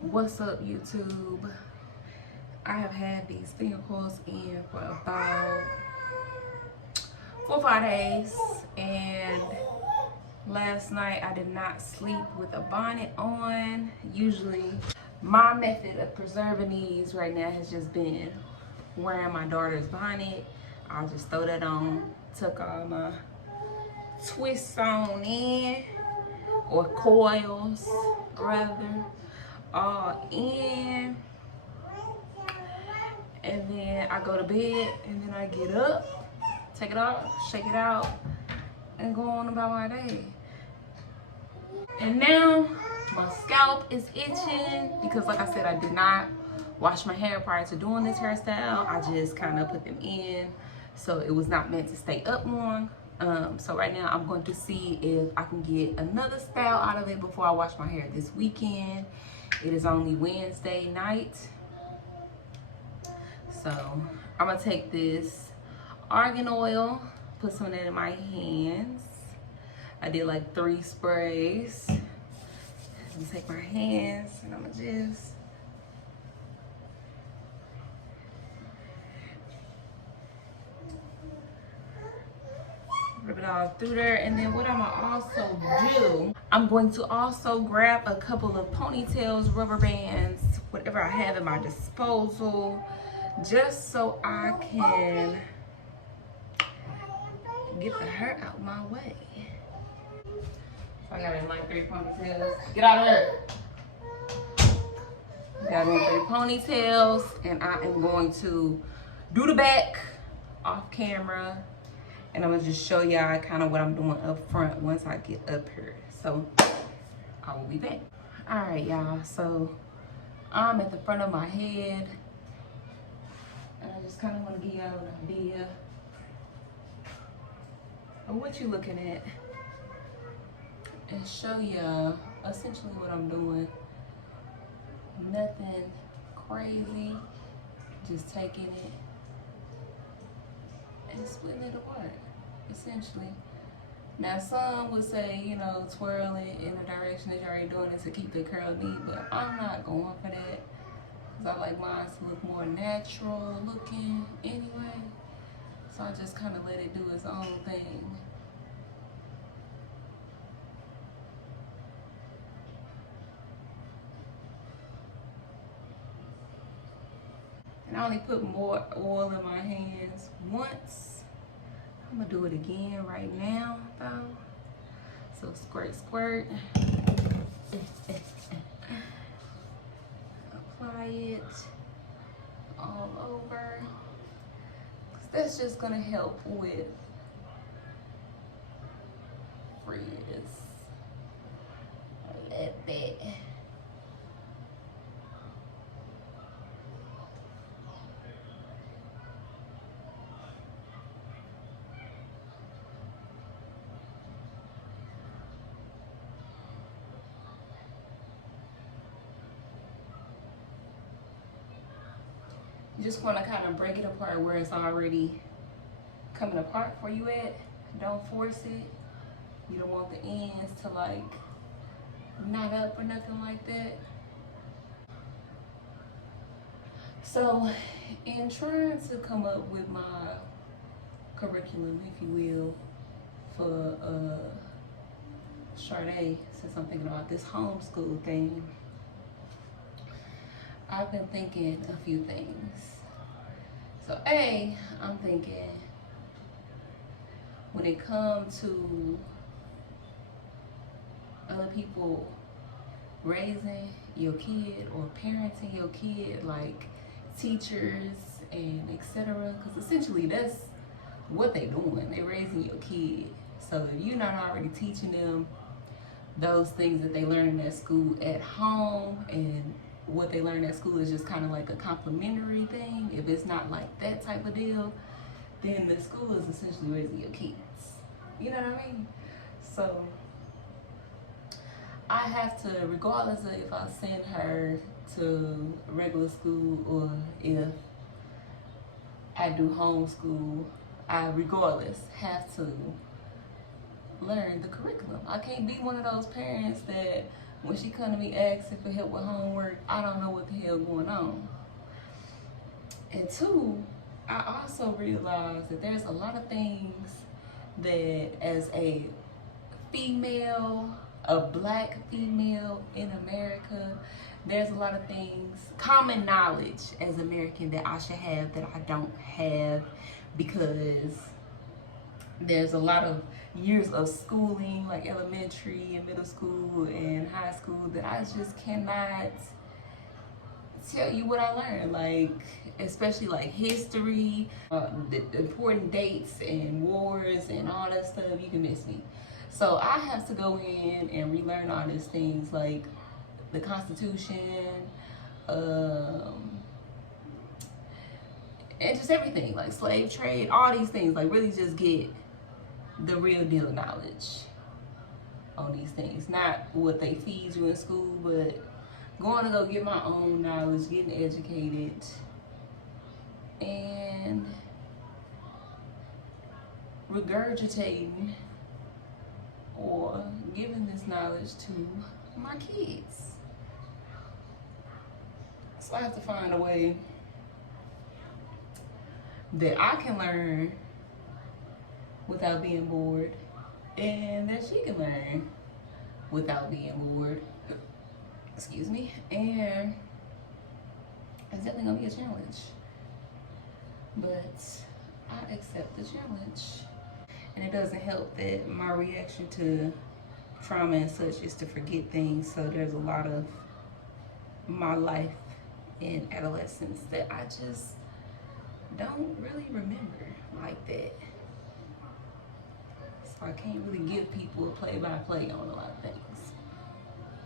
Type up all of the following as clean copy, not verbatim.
What's up, YouTube? I have had these finger coils in for about 4 or 5 days, and last night I did not sleep with a bonnet on. Usually my method of preserving these right now has just been wearing my daughter's bonnet. I'll just throw that on, tuck all my twists on in, or coils rather, all in, and then I go to bed, and then I get up, take it off, shake it out, and go on about my day. And now my scalp is itching because, like I said, I did not wash my hair prior to doing this hairstyle. I just kind of put them in, so it was not meant to stay up long. So right now I'm going to see if I can get another style out of it before I wash my hair this weekend. It is only Wednesday night. So I'm gonna take this argan oil, put some of that in my hands. I did like 3 sprays. I'm gonna take my hands and I'm gonna just rub it all through there. And then what I'm gonna also do, I'm going to also grab a couple of ponytails, rubber bands, whatever I have at my disposal, just so I can get the hair out my way. So I got in like 3 ponytails. Get out of there. Got in 3 ponytails, and I am going to do the back off camera, and I'm gonna just show y'all kind of what I'm doing up front once I get up here. So I will be back. All right, y'all. So I'm at the front of my head, and I just kind of want to give y'all an idea of what you're looking at and show you essentially what I'm doing. Nothing crazy, just taking it and splitting it apart, essentially. Now some would say, you know, twirl it in the direction that you're already doing it to keep the curl neat, but I'm not going for that because I like mine to look more natural looking anyway. So I just kind of let it do its own thing. And I only put more oil in my hands once. I'm gonna do it again right now though. So squirt, squirt. Apply it all over. That's just gonna help with frizz a little bit. You just want to kind of break it apart where it's already coming apart for you at. Don't force it. You don't want the ends to like knot up or nothing like that. So in trying to come up with my curriculum, if you will, for Sade, since I'm thinking about this homeschool thing, I've been thinking a few things. So I'm thinking when it comes to other people raising your kid or parenting your kid, like teachers and etc., because essentially that's what they're doing. They're raising your kid. So if you're not already teaching them those things that they learn at school at home, and what they learn at school is just kind of like a complimentary thing, if it's not like that type of deal, then the school is essentially raising your kids. You know what I mean? So I have to, regardless of if I send her to regular school or if I do homeschool, I regardless have to learn the curriculum. I can't be one of those parents that when she come to me asking for help with homework, I don't know what the hell going on. And two, I also realized that there's a lot of things that as a female, a black female in America, there's a lot of things, common knowledge as American that I should have that I don't have, because there's a lot of years of schooling, like elementary and middle school and high school, that I just cannot tell you what I learned, like especially like history, the important dates and wars and all that stuff. You can miss me. So I have to go in and relearn all these things, like the Constitution, and just everything, like slave trade, all these things, like really just get the real deal knowledge on these things. Not what they feed you in school, but going to go get my own knowledge, getting educated, and regurgitating or giving this knowledge to my kids. So I have to find a way that I can learn without being bored, and that she can learn without being bored. Excuse me. And it's definitely gonna be a challenge, but I accept the challenge. And it doesn't help that my reaction to trauma and such is to forget things. So there's a lot of my life in adolescence that I just don't really remember like that. So I can't really give people a play-by-play on a lot of things.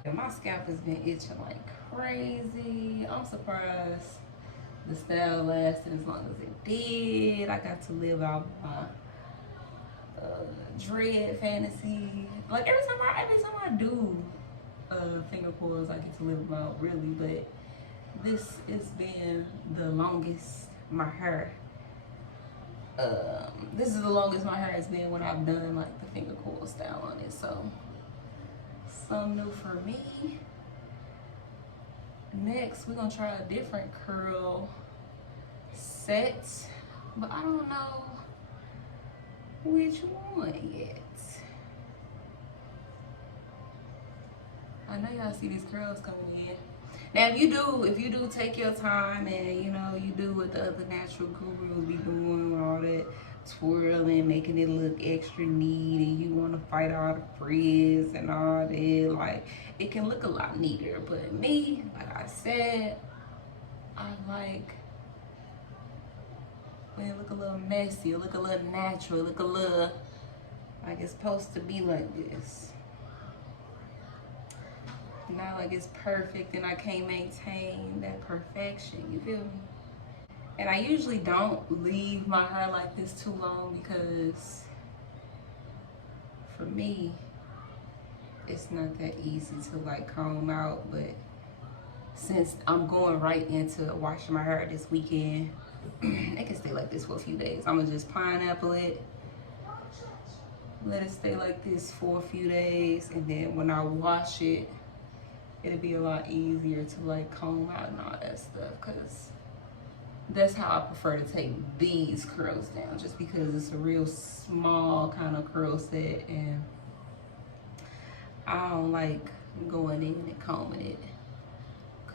And my scalp has been itching like crazy. I'm surprised the style lasted as long as it did. I got to live out my dread fantasy. Like every time I do finger coils, I get to live them out, really. But this has been the longest my hair. This is the longest my hair has been when I've done like the finger coil style on it. So something new for me. Next, we're gonna try a different curl set, but I don't know which one yet. I know y'all see these curls coming in. Now, if you do take your time and you do what the other natural gurus be doing, all that twirling, making it look extra neat, and you want to fight all the frizz and all that, like it can look a lot neater. But me, like I said, I like when it look a little messy, it look a little natural, it look a little like it's supposed to be like this. Not like it's perfect and I can't maintain that perfection, you feel me? And I usually don't leave my hair like this too long, because for me, it's not that easy to like comb out. But since I'm going right into washing my hair this weekend, it can stay like this for a few days. I'm gonna just pineapple it, let it stay like this for a few days, and then when I wash it, it'll be a lot easier to like comb out and all that stuff, because that's how I prefer to take these curls down, just because it's a real small kind of curl set, and I don't like going in and combing it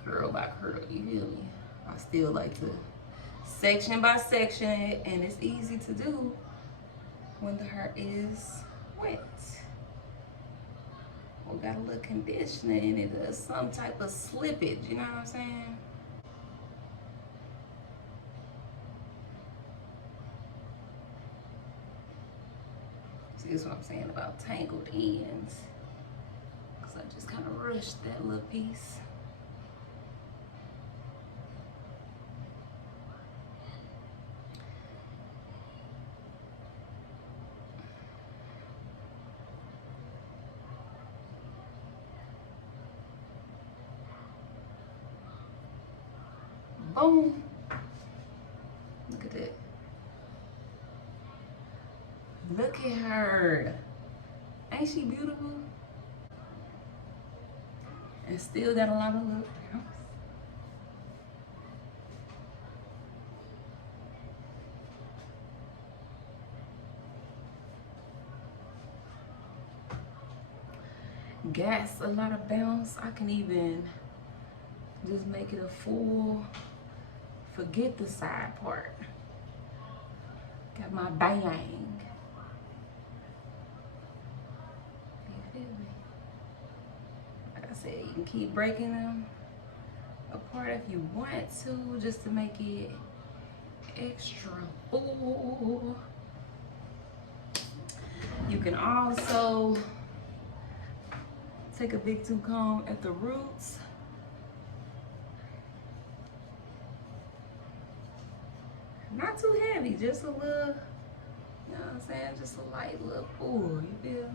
curl by curl, you feel me? I still like to section by section, and it's easy to do when the hair is wet. We got a little conditioner in it, or some type of slippage, you know what I'm saying? See, this is what I'm saying about tangled ends, because I just kind of rushed that little piece. Boom. Look at that. Look at her. Ain't she beautiful? it still got a lot of little bounce. Gas a lot of bounce. I can even just make it a full, forget the side part. Got my bang. You feel me? Like I said, you can keep breaking them apart if you want to, just to make it extra full. You can also take a big tooth comb at the roots. Not too heavy, just a little, you know what I'm saying? Just a light little pull, you feel?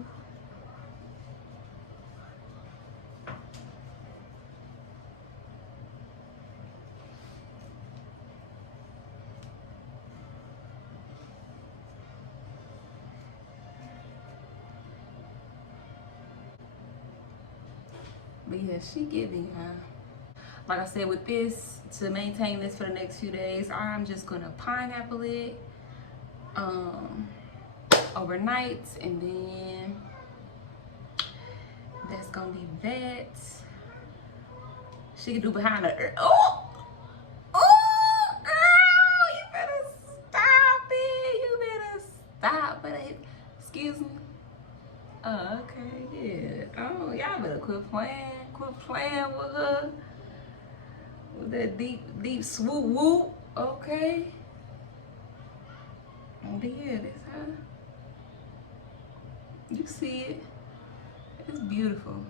But yeah, she giving her. Like I said, with this, to maintain this for the next few days, I'm just gonna pineapple it overnight, and then that's gonna be that. She can do behind her. Oh, oh, girl, you better stop it. You better stop it. Excuse me. Oh, okay, yeah. Oh, y'all better quit playing with her. With that deep swoop whoop. Okay. But yeah, that's her. You see it. It's beautiful.